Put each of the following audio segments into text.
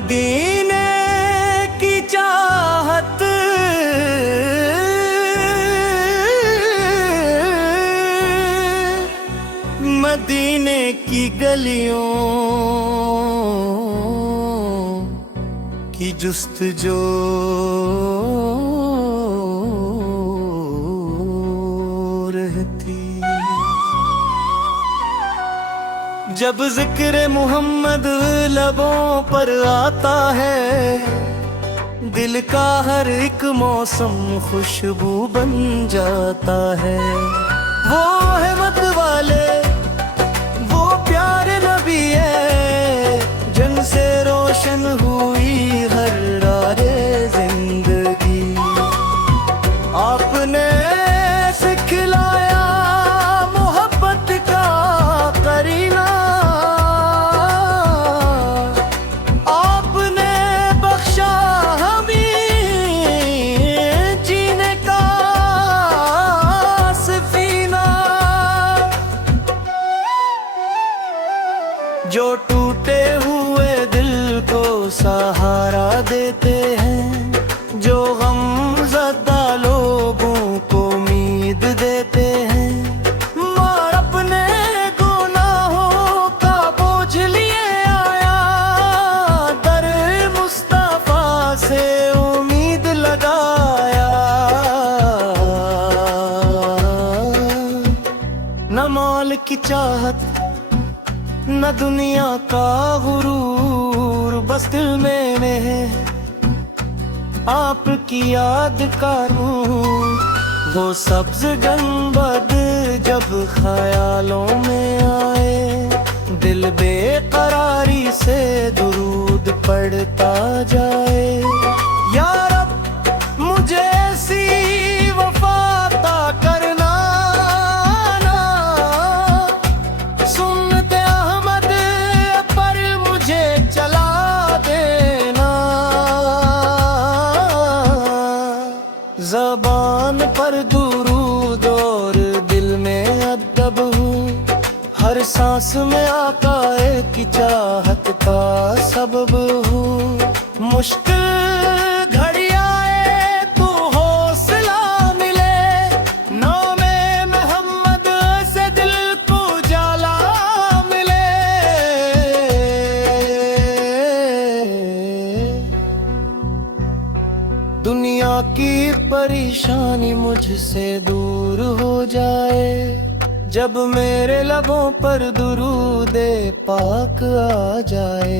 मदीने की चाहत मदीने की गलियों की जुस्तजू रहती। जब जिक्र मोहम्मद लबों पर आता है, दिल का हर एक मौसम खुशबू बन जाता है। वो रहमत वाले वो प्यारे नबी है, जिनसे रोशन हुई हर राहे जिंदगी। आपने सिखलाया मोहब्बत का करीना, आपने बख्शा हमें जीने का सफीना। जो टूटे हुए दिल को सहारा देते हैं, जो गमज़दा लोगों को उम्मीद देते हैं, मार अपने गुनाहों का बोझ लिए आया, दर मुस्तफा से उम्मीद लगाया। न माल की चाहत न दुनिया का गुरूर, बस दिल में है आपकी याद का नूर। वो सब्ज गंबद जब ख्यालों में आए, दिल बेकरारी से दुरूद पढ़ता जाए। या रब मुझे ऐसी वफा अता करना, सुनते अहमद पर मुझे चला देना। ज़बान पर दुरूद और दिल में अदब हूँ, हर सांस में आका की चाहत का सबब हूँ। मुश्किल घड़ी आए तो हौसला मिले, नामे मोहम्मद से दिल को जाला मिले। दुनिया की परेशानी मुझसे दूर हो जाए, जब मेरे लबों पर दुरूदे पाक आ जाए।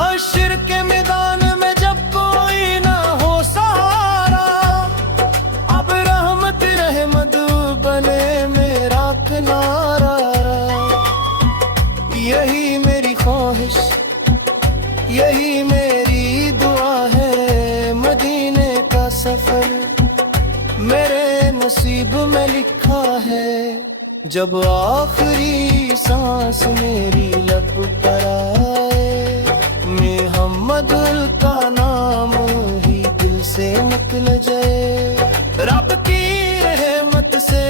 हश्र के मैदान में जब कोई ना हो सहारा, अब रहमत रहमत बने मेरा किनारा। यही मेरी ख्वाहिश यही मेरी दुआ है, मदीने का सफर मेरे नसीब में लिखा है। जब आखिरी सांस मेरी लब पर आए, मोहम्मद का नाम ही दिल से निकल जाए। रब की रहमत से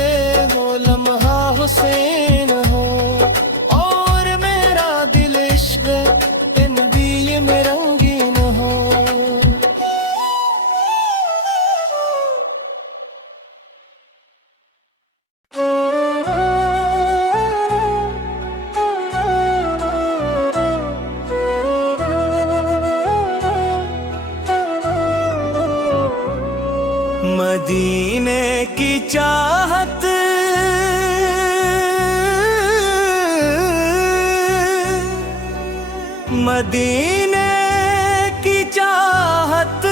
वो लम्हा हुसैन हो, और मेरा दिल इश्क नबी में रंगीन हो। मदीने की चाहत मदीने की चाहत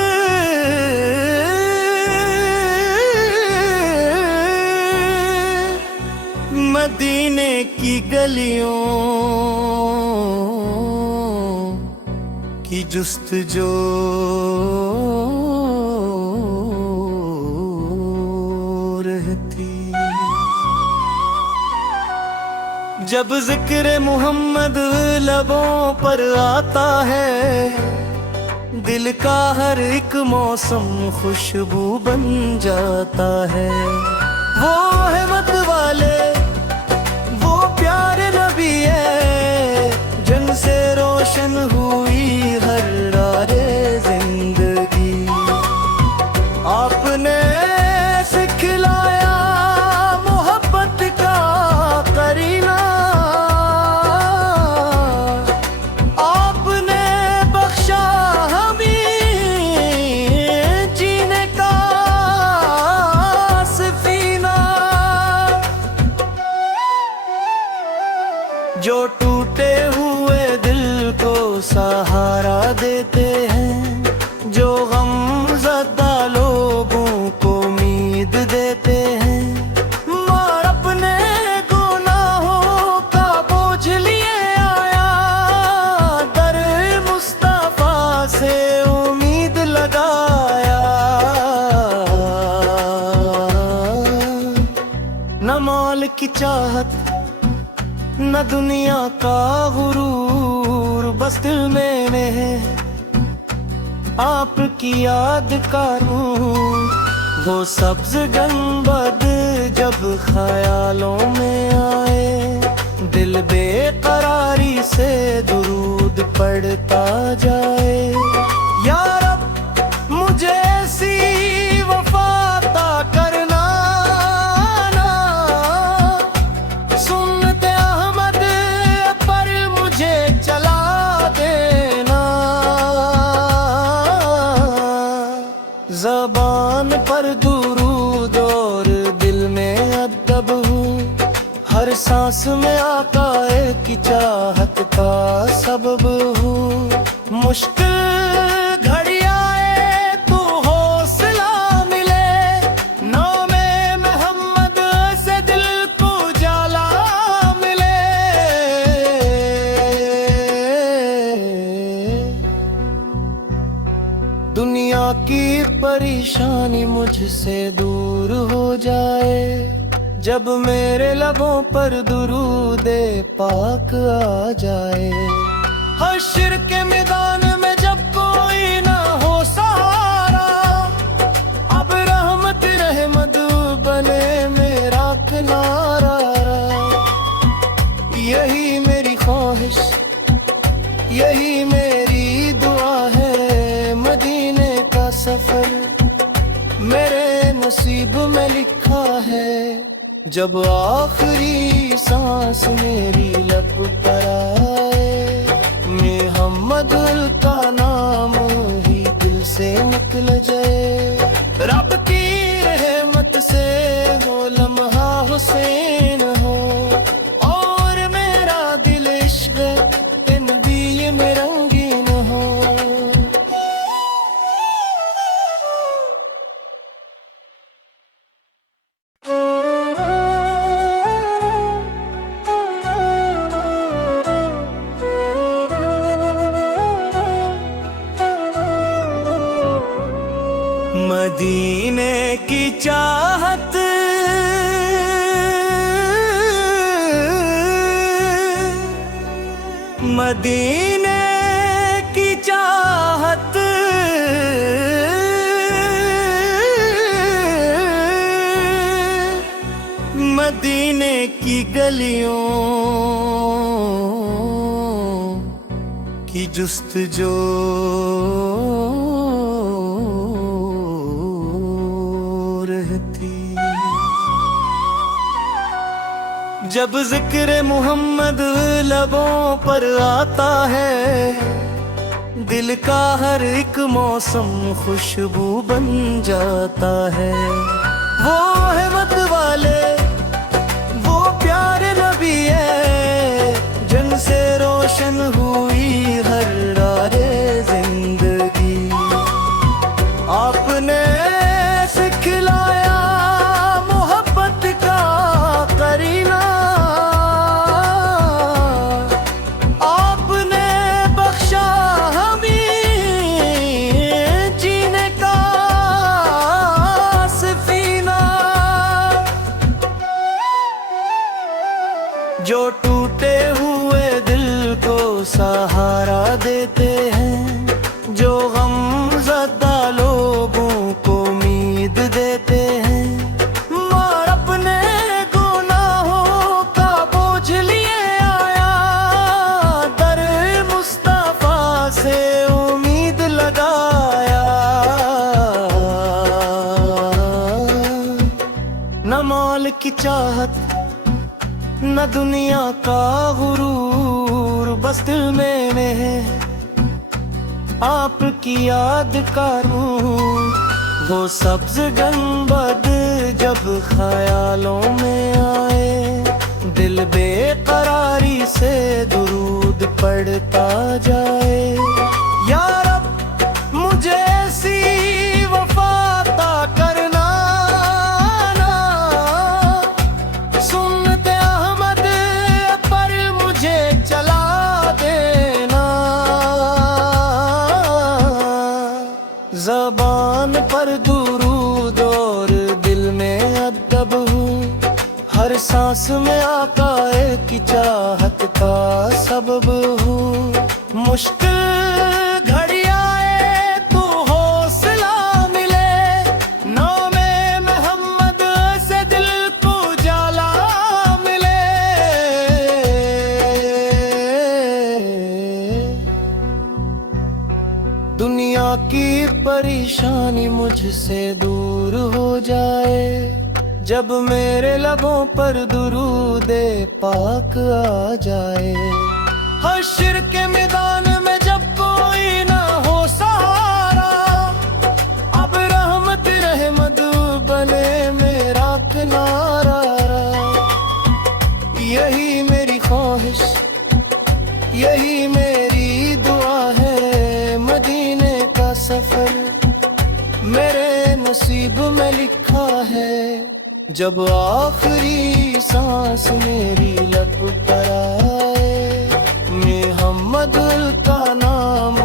मदीने की गलियों की जुस्तजू रहती। जब जिक्र मोहम्मद लबों पर आता है, दिल का हर एक मौसम खुशबू बन जाता है। वो रहमत वाले वो प्यारे नबी है, जिनसे रोशन हुई हर जो टूटे हुए दिल को सहारा देते हैं, जो गमज़दा लोगों को उम्मीद देते हैं। मार अपने गुनाहों का बोझ लिए आया, दर मुस्तफा से उम्मीद लगाया। न माल की चाहत न दुनिया का गुरूर, बस दिल में है आपकी याद का नूर। वो सब्ज गंबद जब ख्यालों में आए, दिल बेकरारी से दुरूद पढ़ता जाए। या रब मुझे ऐसी वफा अता करना, सुन्नते अहमद पर मुझे चला देना। ज़बान पर दुरूद और दिल में अदब हूँ, हर सांस में आका की चाहत का सबब हूँ। मुश्किल घड़ी आए तो हौसला मिले, नामे मोहम्मद से दिल को जाला मिले। दुनिया की परेशानी मुझसे दूर हो जाए, जब मेरे लबों पर दुरूदे पाक आ जाए। हश्र के मैदान में जब कोई ना हो सहारा, अब रहमत रहमत बने मेरा किनारा। यही मेरी ख्वाहिश, यही मेरी दुआ है, मदीने का सफर मेरे नसीब में लिखा है। जब आखिरी सांस मेरी लब पर आए, मोहम्मद का नाम ही दिल से निकल जाए। रब की रहमत से वो लम्हा हुसैन हो, और मेरा दिल इश्क़ नबी में रंगीन हो। मदीने की चाहत मदीने की चाहत मदीने की गलियों की जुस्तजू रहती। जब जिक्र मोहम्मद लबों पर आता है, दिल का हर एक मौसम खुशबू बन जाता है। वो रहमत वाले वो प्यारे नबी है, जिनसे रोशन हुई हर राहे जिंदगी। आपने सिखलाया मोहब्बत का करीना, आपने बख्शा हमें जीने का सफीना। जो टूटे हुए दिल को सहारा देते हैं, जो गमज़दा लोगों को उम्मीद देते हैं। मार अपने गुनाहों का बोझ लिए आया, दर मुस्तफा से उम्मीद लगाया। न माल की चाहत न दुनिया का गुरूर, बस दिल में है आपकी याद का नूर। वो सब्ज गंबद जब ख्यालों में आए, दिल बेकरारी से दुरूद पढ़ता जाए। या रब मुझे ऐसी वफा अता करना ना, सुन्नते अहमद पर मुझे चला देना। ज़बान पर दुरूद और दिल में अदब हूँ, हर सांस में आकाए की चाहत का सबब हूँ। मुश्किल घड़ी आए तो हौसला मिले, नामे मोहम्मद से दिल को जाला मिले। दुनिया की परेशानी मुझसे दूर हो जाए, जब मेरे लबों पर दुरूदे पाक आ जाए। हश्र के मैदान में जब कोई ना हो सहारा, अब रहमत रहमत बने मेरा किनारा। यही मेरी ख्वाहिश, यही मेरी दुआ है, मदीने का सफर मेरे नसीब में लिखा है। जब आखिरी सांस मेरी लब पर आए, मोहम्मद का नाम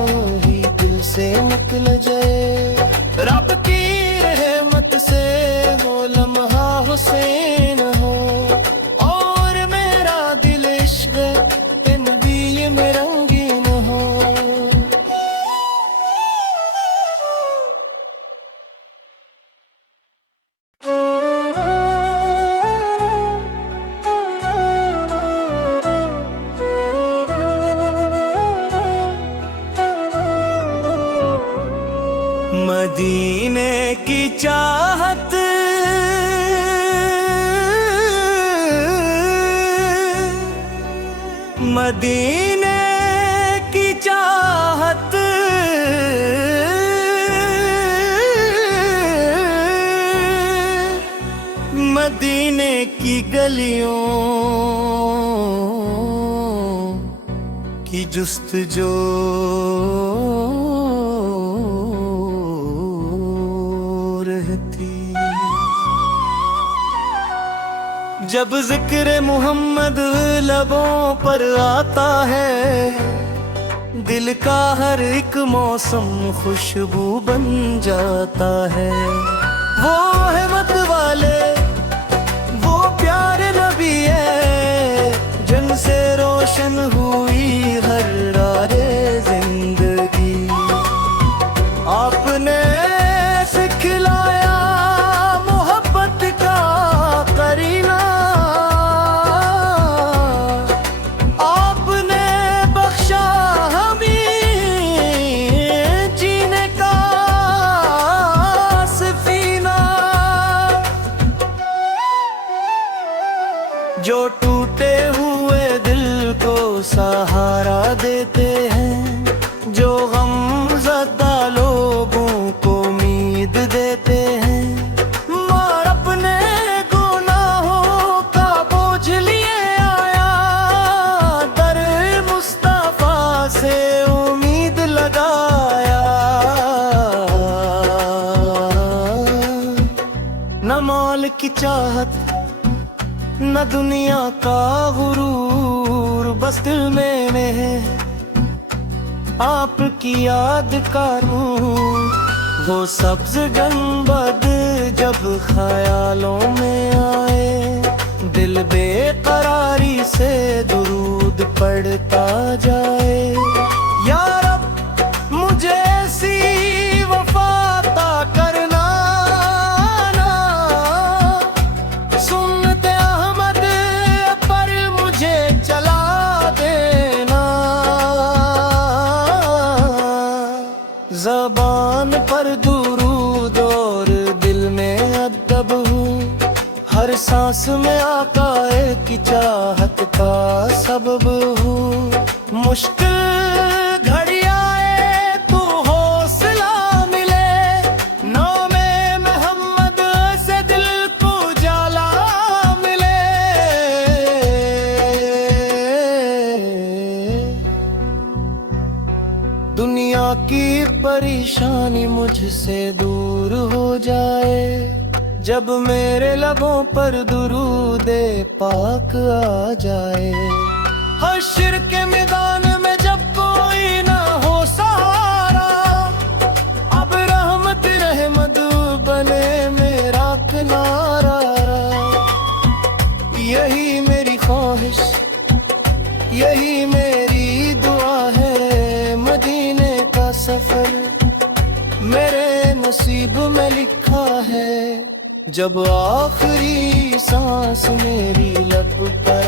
ही दिल से निकल जाए। रब की रहमत से वो लम्हा हुसैन हो, और मेरा दिल इश्क़ के नबी में रंगीन हो। मदीने की चाहत मदीने की चाहत मदीने की गलियों की जुस्तजू रहती। जब जिक्र मोहम्मद लबों पर आता है, दिल का हर एक मौसम खुशबू बन जाता है। वो रहमत वाले, वो प्यारे नबी है, जिनसे रोशन हुई हर राहे जिंदगी। आपने सिखलाया मोहब्बत का करीना, आपने बख्शा हमें जीने का सफीना। जो टूटे हुए दिल को सहारा देते हैं, जो गमज़दा लोगों को उम्मीद देते हैं, मार अपने गुनाहों का बोझ लिए आया, दर मुस्तफा से उम्मीद लगाया। न माल की चाहत, न दुनिया का गुरूर, बस दिल में है आपकी याद का नूर। वो सब्ज गंबद जब ख्यालों में आए, दिल बेकरारी से दुरूद पढ़ता जाए। या रब मुझे ऐसी वफा अता करना ना, सुन्नते अहमद पर मुझे चला देना। ज़बान पर दुरूद और दिल में अदब हूँ, हर सांस में आकाए की चाहत का सबब हूँ। मुश्किल घड़ी आए तो हौसला मिले, नामे मोहम्मद से दिल को जाला मिले। की परेशानी मुझसे दूर हो जाए, जब मेरे लबों पर दुरूदे पाक आ जाए। हश्र के मैदान में जब कोई ना हो सहारा, अब रहमत रहमत बने मेरा किनारा। यही मेरी ख्वाहिश, यही मेरी दुआ है, मदीने का सफर मेरे नसीब में लिखा है। जब आखिरी सांस मेरी लब पर